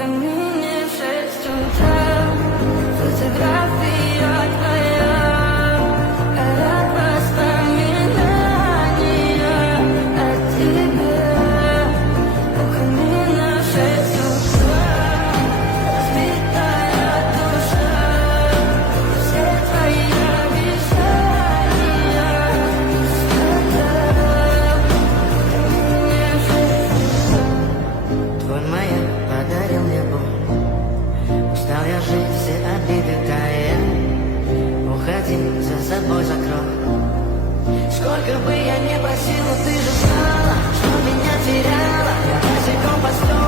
камине в 6 утра. Фотография твоя, горят воспоминания о тебе. У камина в 6 утра, разбитая душа. Все твои обещания пустота. Твой маяк подарил мне боль. Устал я жить, все обиды тая. Уходи, за собой закрой. Сколько бы я ни просила, ты же знала, что меня теряла. Я босиком по стеклам.